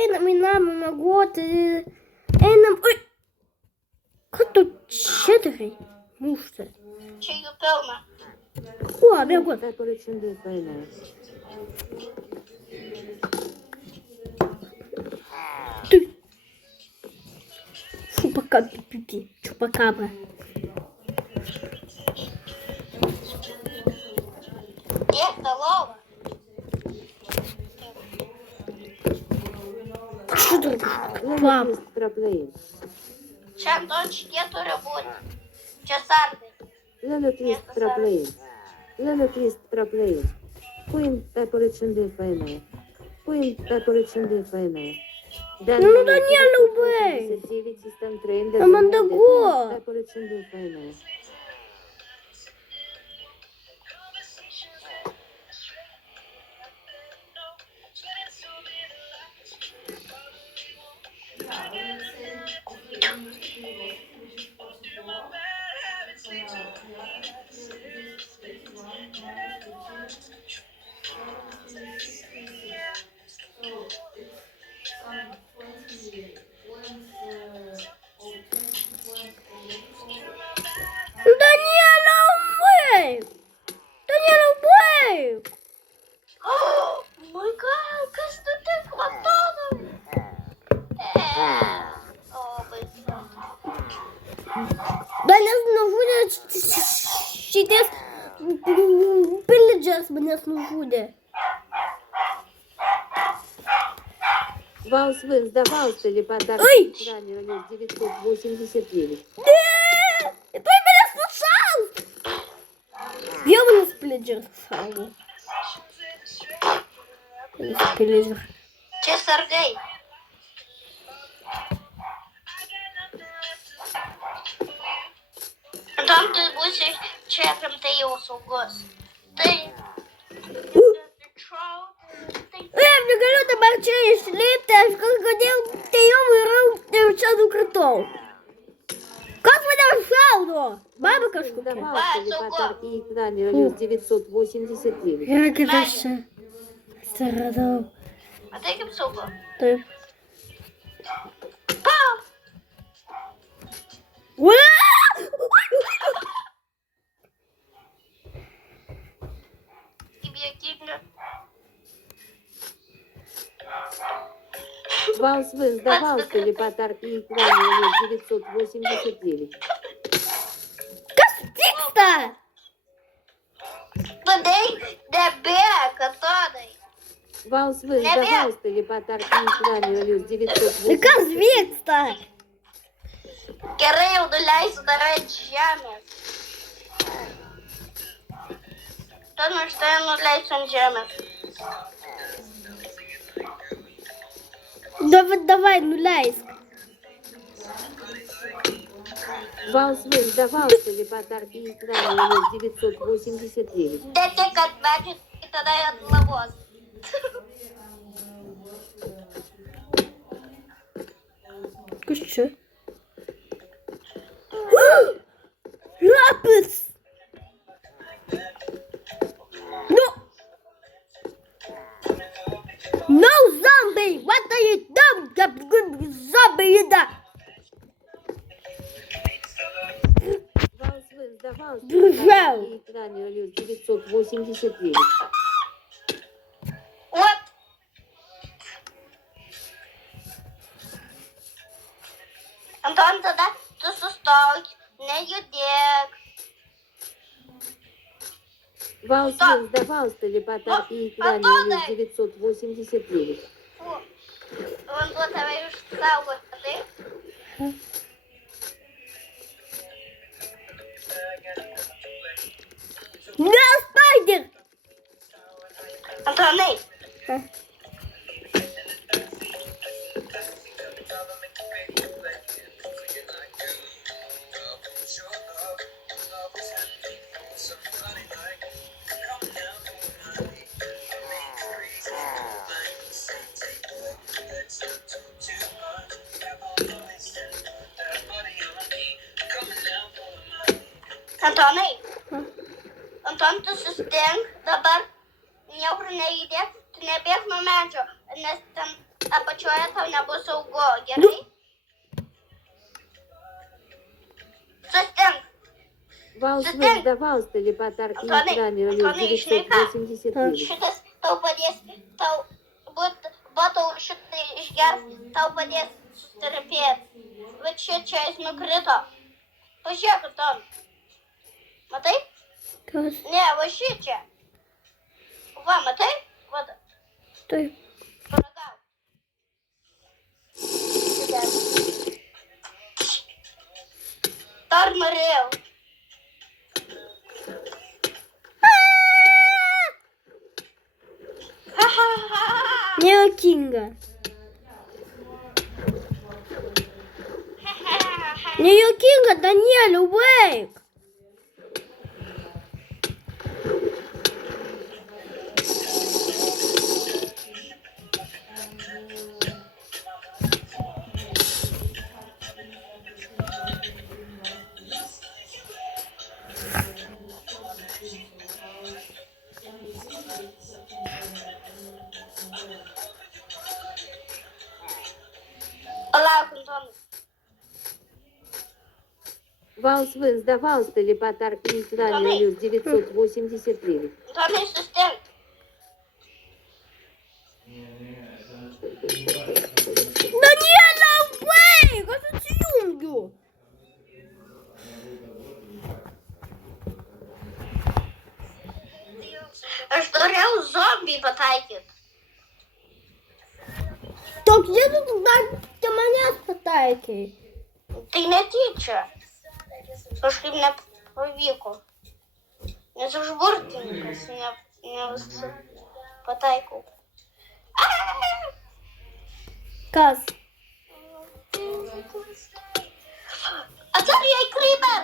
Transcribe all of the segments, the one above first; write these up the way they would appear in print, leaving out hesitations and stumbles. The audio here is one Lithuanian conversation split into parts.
einam į namą miegoti. Einam. Oi. Ką tu čia darai? Mušta. Čia jų pilna. Kuo miegoti? Tu. Чупакабра. Это лова. Що ти? Пап. Čia точки turi būti. Čia sardai. Lele twist problem. Lele twist problem. Queen pepper içinde fena. Queen pepper içinde fena. Ну да не люби. А мандаго. Pepper içinde fena. Да не люби. Да не люби. О, мой гад, kas tu tik vatonai? O, baisu. Да nes nužudė šities pildžas manęs nužudė. Ваус вы сдавался ли подарок Ой! ранее 989? Той мене спасав! Я мене з піледжер спасав. З піледжер. Čia sargai. Tam tu būsi čia rimtai jau saugus. Tai... Я negaliu dabar čia išlipti, aš kažkodėl jau ir čia nukritau. Kas mane šaudo? Baba kažkokia. Сдавался ли подарок ранее 989? Gerai, kad aš čia atsiradau. Matai kaip saugu? Taip. Pau! Kaip juokinga. Ваус вы сдавался ли подарок ранее 989? Kas vyksta? Padai, nebėk, atodai. Ваус вы сдавался ли подарок ранее 989? Kas vyksta? Gerai, jau nuleisiu dar ant žemės. Tu nuštai nuleisiu ant žemės. Давай, nuleisk. Ваус вы сдавался ли подарок ранее 989? Ne tik atvežė, tada ant lavos. Kas čia? Rapis! No! No zombie! What are you doing? Zombie you da! Ваус вы сдавался ли Дружал. подарок ранее 989? Ot! Anton, tada tu sustok, nejudėk. Ваус вы сдавался ли подарок ранее 989? Fu, vanduo tave išsaugo, tai? No spider! Antonai, Antonai, Anton, tu susting dabar, niekur nejudėk, tu nebėk nuo medžio, nes ten apačioje tau nebus saugu, gerai? Sustink. Ваус выздавал телепатар и экранировал 989. Šitas tau padės, tau botau šitai išgers, tau padės sustirpėti. Bet čia jis nukrito. Pažiūrėk, Tom. Matai? Kas? Ne, va šičia. Va, matai? Va, Taip. paragau. Dar norėjau. Ha, ha, ha, ha. Nejuokinga. Nejuokinga, Danieliau, baik. Palauk, Antonai. Ваус выздавал телепатар и экранировал 989. Antonai, sustink. Danieliau, baik. Aš atsijungiu. Aš norėjau zombį pataikyti. Toks jėzus dar te manęs pataikiai. Tai netyčia. Kažkaip nepavyko. Nes aš burtininkas, ne visą pataikau. Kas? Atsargiai, Creeper!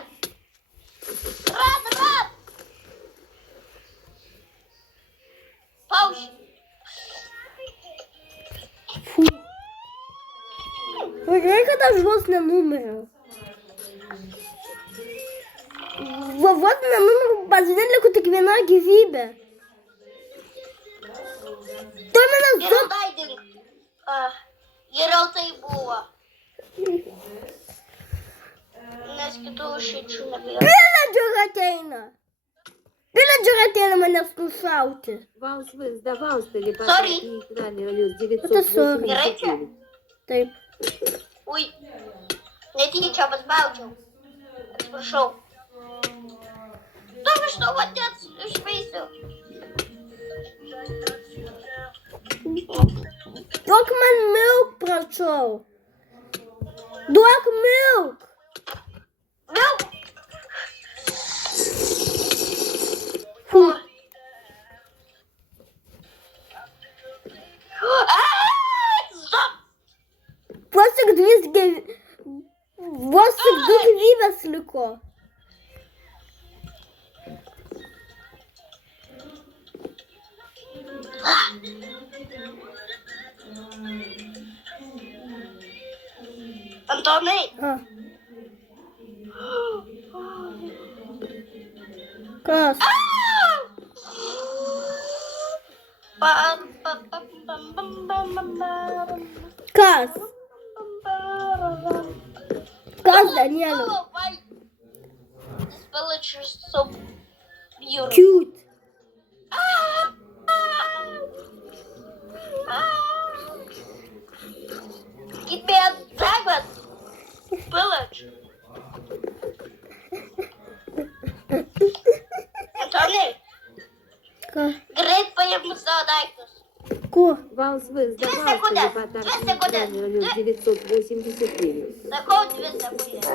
Rad! Pauši! Фу. Gerai, kad aš vos nenumiriau. Vos nenumiriau, pažiūrėk, liko tik viena gyvybė. Tu manęs Geriau daidink. Geriau tai buvo. Nes kitų išeičių nebėra. Pillager ateina. Pillager ateina manęs nušauti. Ваус выздавал телепатар Sorry. и экранировал 989. Taip. Ui. Netyčia paspaudžiau. Atsiprašau. Tom iš to vandens išveisiu. Duok man milk, prašau. Duok milk. Milk! Фу. Vos tik du gyvybės liko. Antonai. Kas? Kas? Kas, Danieliau? Oh, why? This village is so beautiful. Cute. Give me a dragon village. Antonai, Kas? greit paimk savo daiktus. Kur? Ваус выздавал секунды, телепатар 2 и секунды. экранировал 989. Sakau 2 sekundės.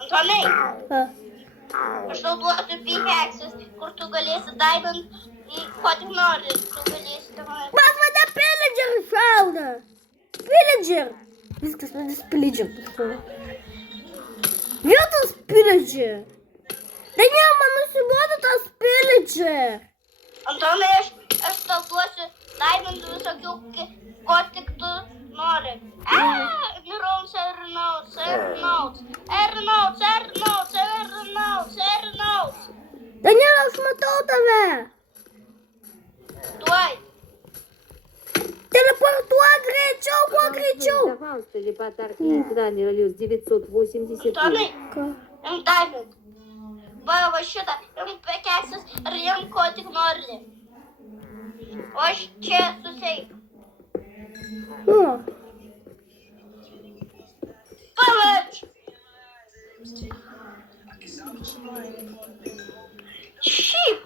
Antonai, aš tau duosiu pickaxes, kur tu galėsi diamond, ko tik nori, tu galėsi tenai. Pas mane pillager šauna. Pillager. Viskas manęs pillager. Vėl tas pillager. Daniel, man nusibodo tas pillager. Antonai, aš tau duosiu diamond visokių, ko tik tu nori. Notes. Daniel, aš matau tave. Tuoj. Телепортуй гreičiau, kuo greičiau. Давал телепатар и Данилюс 980. Antonai, Ką? imk Diamond. Va šitą, imk pikeksas ir imk ko tik nori. O aš čia susiai. O, Palač! Šiaip.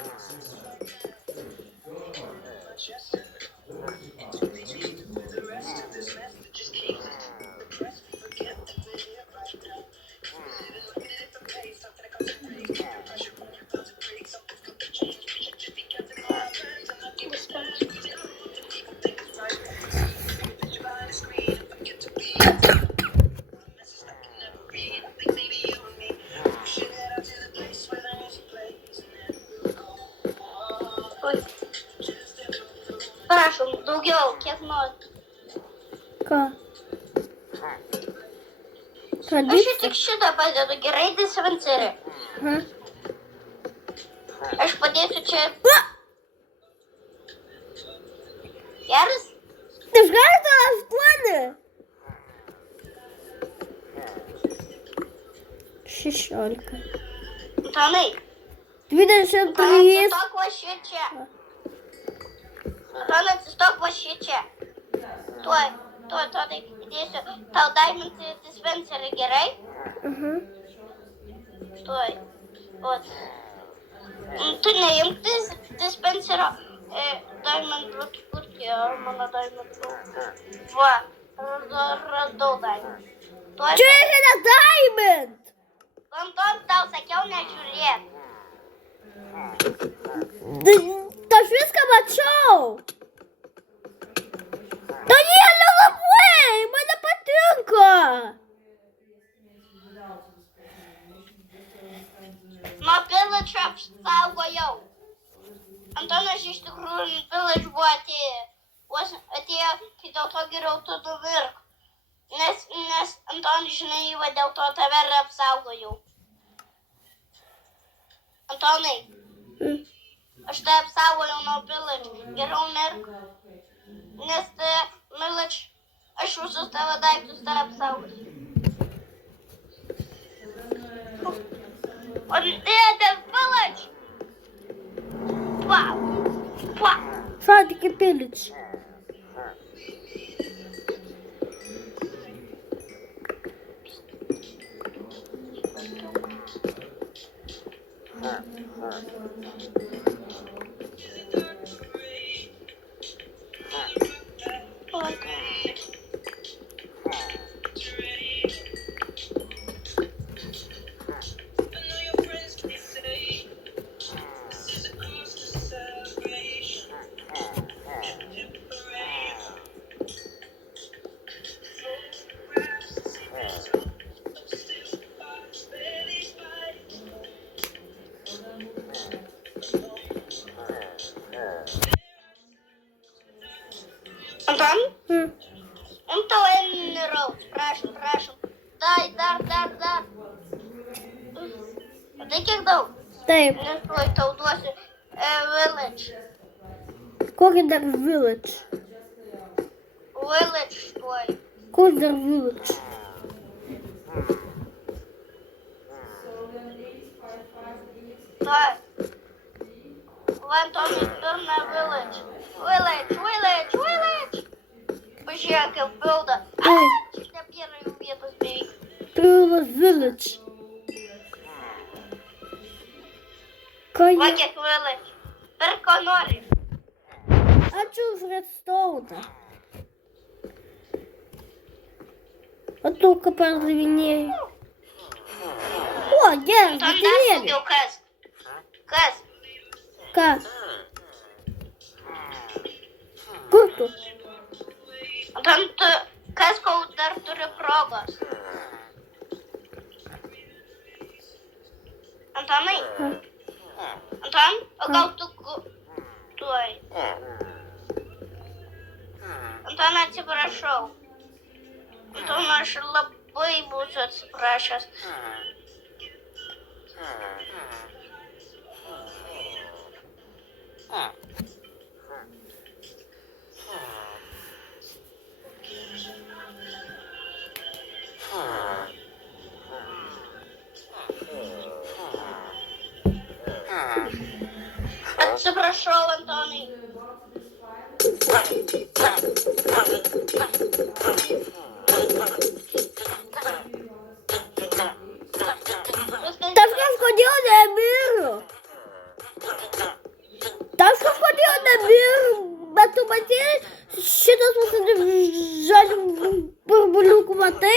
Oi. Prašom, daugiau, kiek nori. ką? Ką Aš dirbsi? tik šitą padedu, gerai, dispenserį. Ha? Aš padėsiu čia. A! Geras? Iš karto 8. 16. Antonai, 23. atsistok va šičia. Antonai, atsistok va šičia. Tuoj, Antonai, įdėsiu tau Diamond dispenserį, gerai? Tuoj. Ot. Tu neimk dispenserio. Diamond Bloodspurtį, ar mano Diamond Bloodspurtį. Va, radau Diamond. Tuoj. Čia yra Diamond. Anton, tau sakiau nežiūrėk. Aš viską mačiau. Danielė, labai, man nepatinka. Nuo pilačio apsaugojau. Antonas iš tikrųjų pilač buvo atėjo, tai dėl to geriau tu numirk. Nes Anton, žinai, va dėl to tave ir apsaugojau. Antonai, aš tave apsaugojau nuo pilač. Geriau mirk. Nes pilač, aš visus tavo daiktus tave apsaugosiu. O dėdė pilač. Wow. Wow. Šadiki pilič. Anton? Tau Emerald, prašom. Dai, dar. Tai kiek daug? Taip, Nes tuoj tau duosiu village. kokį dar village? Village tuoj. Kur dar village? Tai. Va, Antonai, pirma village. Village. Pažiūrėk, kaip pilda. Ai, Čia nebėra jau vietos beveik. pilnas village. Ką Va, jie? kiek village. Per ko nori. Ačiū už redstone. O tu ką pardavinėjai? O, geras, Anton, dar baterėlė. daugiau kas. Kas? Ką? Kur tu? Anton, tu kas kol dar turi progos. Antonai? Anton, o gal tu... Tuoj. Anton, atsiprašau. Anton, aš labai būsiu atsiprašęs. Atsiprašau, Antonai. Taškas kodėl nebiro? Taškas kodėl nebiro? Bet tu matei šitas mūsų žalių burbuliukų, matai?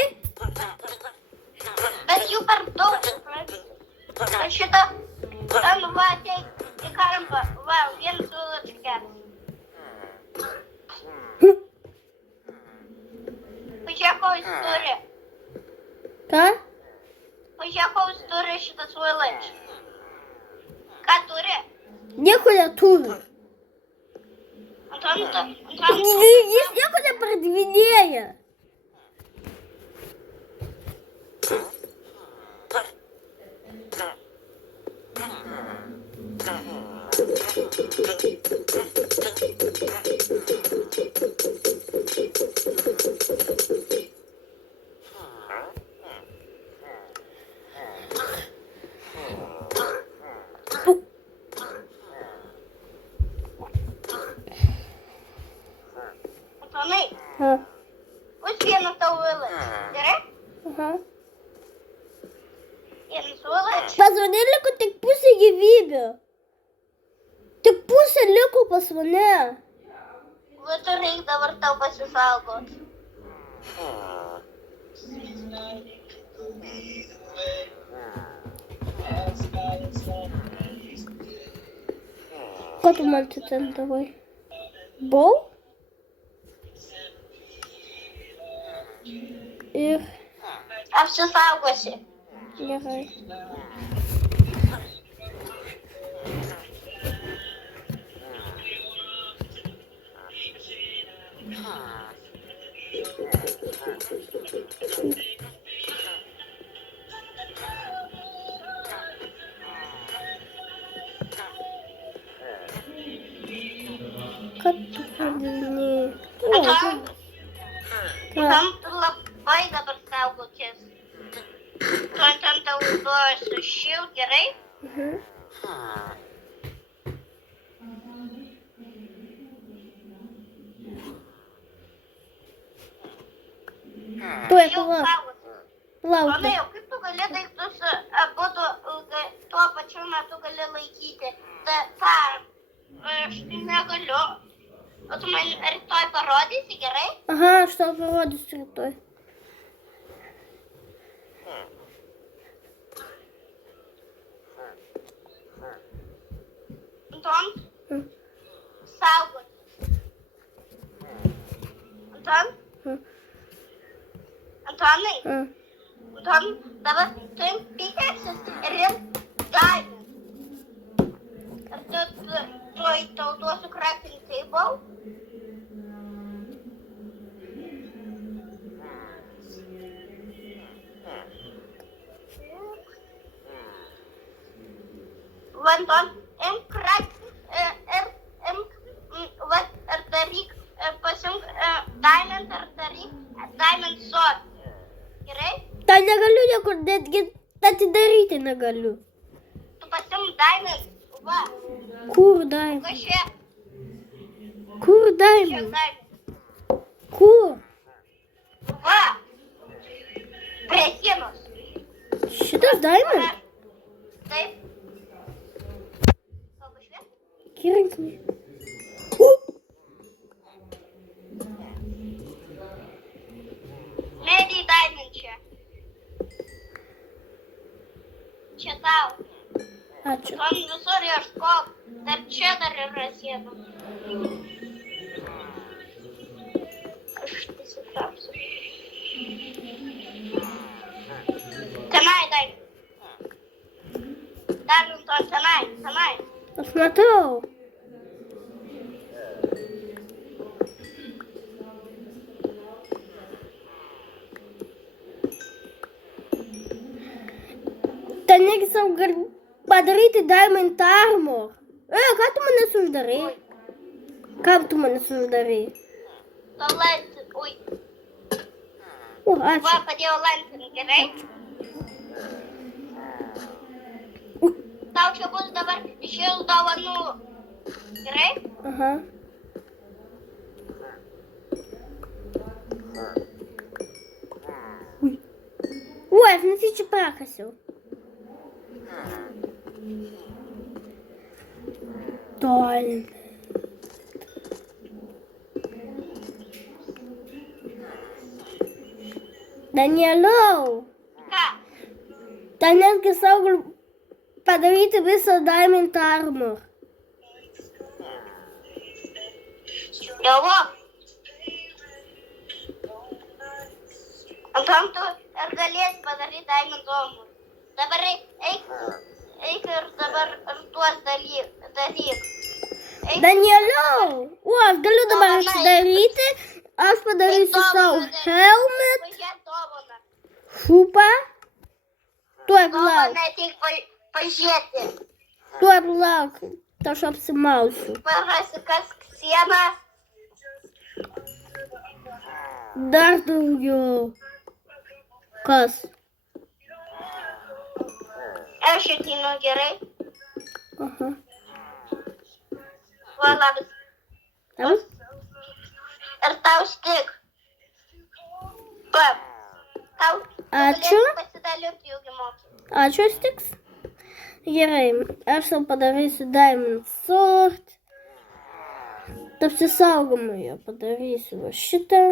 Bet jų per daug, supranti. Šitą, ten va, ateik į kampą, va, vienas ulačkelis. Pažiūrėk, ko jis turi. Ką? Pažiūrėk, ko jis turi šitas ulač. Ką turi? Nieko neturi. Antonai, Jis nieko nepardavinėja. Antonai, Ha. bus vienas tavo ulač. Gerai? Aha. Vienas ulač. Pas mane liko tik pusė gyvybių. Tik pusė liko pas mane. Va, tu reik dabar tau pasisaugot. Ko tu man čia ten davai? Bau? Ir Apsisaugosi. gerai. Ką tu pradini? Antonai, Ką? tam labai dabar saugokis. Ten tau duosiu šilt, gerai? Mhm. Tuoj, Jau palauk, saugosi. palauk. Anai, o kaip tu gali daiktus abudu tuo pačiu metu gali laikyti? Tą aš tai negaliu. O tu man rytoj parodysi, gerai? Aha, aš tau parodysiu rytoj. Anton, Mm. saugokis. Anton, Mm. Antonai, Mm. Anton, dabar tuim pickaxes ir diamond. Ar tuoj tau duosiu crafting table? Anton, imk crafting ir daryk, pasiimk diamond ir daryk diamond sword. Gerai? Tai negaliu niekur, netgi atidaryti negaliu. Tu pasiimk diamond. Va, Kur daim? kažkiek Kur daim? diamond. Kur? Va, prie sienos. Šitas daimas? Taip. Gal kažkiek? Įrankį. Medį diamond čia. Čia tau. Ačiū. Tom visur ieškok. Dar čia dar yra siena. Aš įsitrauksiu. Tenai, diamond. Diamond, to tenai, tenai. Aš matau. Ten negi savo gali padaryti diamond armor. Ką tu manęs uždarai? Kam tu manęs uždarai? To laipti, ui. O, Va, ačiū. padėjau lantinį, gerai? Tau čia bus dabar šil dovanų. Gerai? Ага. Ой. Ой, aš netyčia perkasiau. Toli. Danieliau, Ką? ten netgi saugu padaryti visą Diamond Armor. Dievo. Antam tu ir galėsi padaryti Diamond Armor. Dabar eik ir dabar ir tuos daryk. Eik. Danieliau, o, aš galiu dabar atsidaryti, aš padarysiu savo helmet, Pažiūrėk dovaną. šūpą. Tuoj palauk, Dovaną tik pažiūrėti. tuoj palauk, aš apsimausiu. Parasi kas sieną. Dar daugiau. Kas? Aš atinu gerai. Aha. Va, labas. Tam? Ir tau stik. Va. Tau Ačiū. pasidalinti jų mokymą. Ačiū, stiks. Gerai, aš sau padarysiu Diamond Sword. Apsisaugomoje padarysiu va šitą.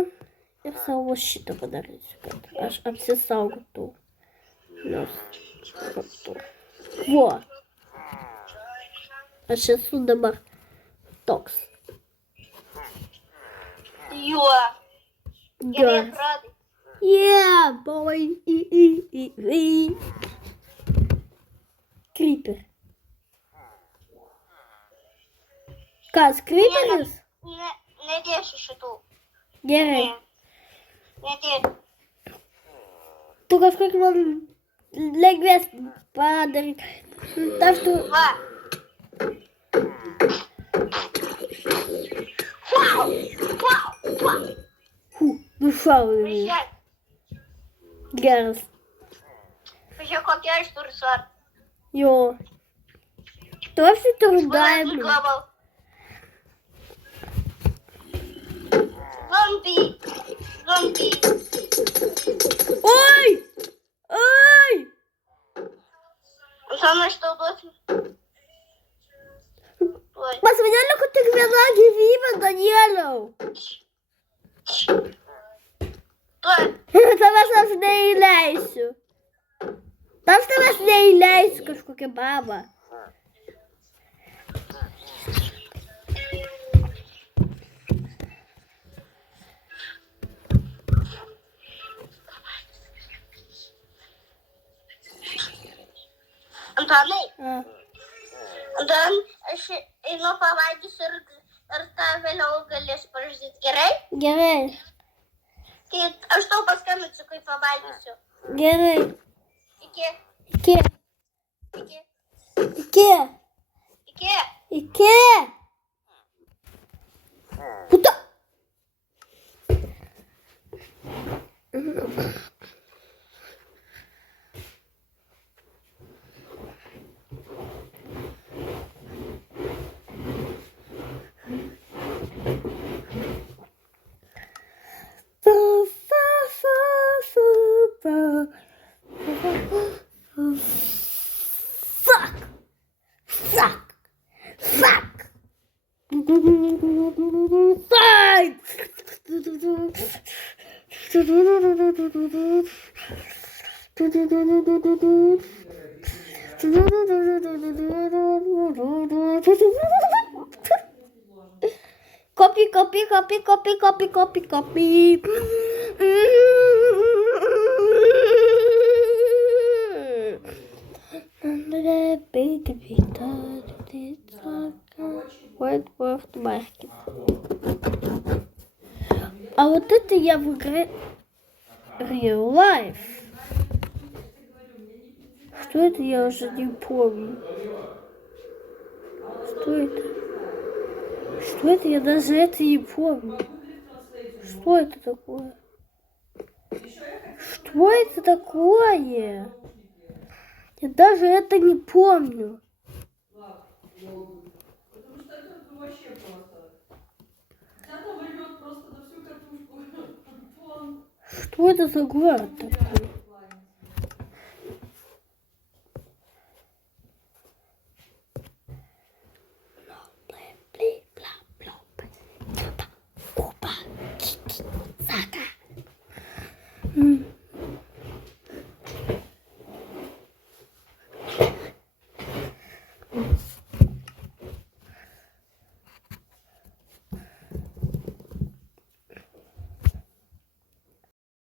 Ir savo šitą padarysiu, kad aš apsisaugotų. Vo. Aš esu dabar toks. Juo. Gerai Gerai. atrodai. Yeah, boy. Creeper. Kas, creeperis? Nedėsiu šitų. Gerai. Nedėsiu. Tu kažkokį man lengvesnį padaryk. Aš tu... Va. Wow. Wow. Wow. Nušaudai. Pažiūrėk. Geras. Pažiūrėk, kokia aš turiu svarą. Jo. Tu aš turiu Diamond. Global. Zombie. Zombie. Oi! Oi! Anton, aš tau duosiu. Tuoj. Pas mane liko tik viena gyvybė, Danieliau. Tuoj. Tavęs aš neįleisiu. Aš tavęs neįleisiu kažkokią babą. Antonai. A. Anton, aš einu pavalgysiu ir tą vėliau galėsiu parašyti. Gerai? Gerai. Tai aš tau paskambinsiu, kai pavalgysiu. Gerai. Iki. Iki. Iki. Iki. Iki. Iki. Puta. Fuck! Fuck! Fuck! Copy, copy, copy, copy, copy, copy, copy. Whiteboard Market. А вот это я в игре Real Life. Что это, я уже не помню. Что это? Что это? Я даже это не помню. Что это такое? Что это такое? Я даже это не помню. вообще просто. Она там орёт просто на всю катушку. Вон. Что это за гвард?